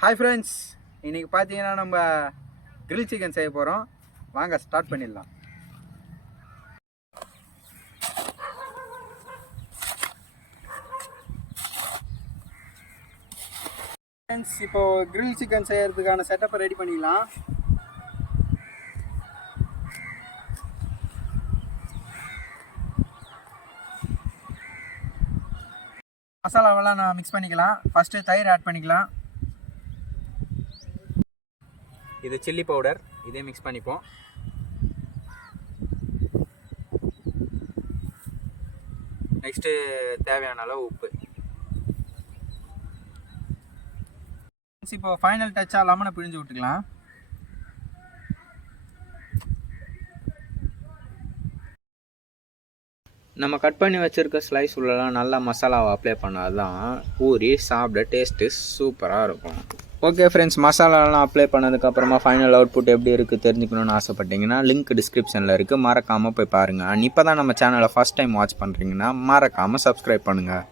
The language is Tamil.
ஹாய் ஃப்ரெண்ட்ஸ், இன்றைக்கி பார்த்தீங்கன்னா நம்ம கிரில் சிக்கன் செய்ய போகிறோம். வாங்க ஸ்டார்ட் பண்ணிடலாம். ஃப்ரெண்ட்ஸ், இப்போது கிரில் சிக்கன் செய்கிறதுக்கான செட்டப்பை ரெடி பண்ணிக்கலாம். மசாலாவெல்லாம் நான் மிக்ஸ் பண்ணிக்கலாம். ஃபஸ்ட்டு தயிர் ஆட் பண்ணிக்கலாம். இது சில்லி பவுடர், இதே மிக்ஸ் பண்ணிப்போம். நெக்ஸ்ட்டு தேவையான அளவு உப்பு. இப்போ ஃபைனல் டச்சாக லெமனை பிழிஞ்சு விட்டுக்கலாம். நம்ம கட் பண்ணி வச்சுருக்க ஸ்லைஸ் உள்ளலாம் நல்லா மசாலாவை அப்ளை பண்ணால் தான் பூரி சாப்பிட டேஸ்ட்டு சூப்பராக இருக்கும். ஓகே ஃப்ரெண்ட்ஸ், மசாலாலாம் அப்ளை பண்ணதுக்கப்புறமா ஃபைனல் அவுட்புட் எப்படி இருக்குது தெரிஞ்சுக்கணுன்னு ஆசைப்பட்டீங்கன்னா லிங்க் டிஸ்கிரிப்ஷனில் இருக்குது, மறக்காமல் போய் பாருங்கள். இப்போ தான் நம்ம சேனலை ஃபஸ்ட் டைம் வாட்ச் பண்ணுறீங்கன்னா மறக்காமல் சப்ஸ்கிரைப் பண்ணுங்கள்.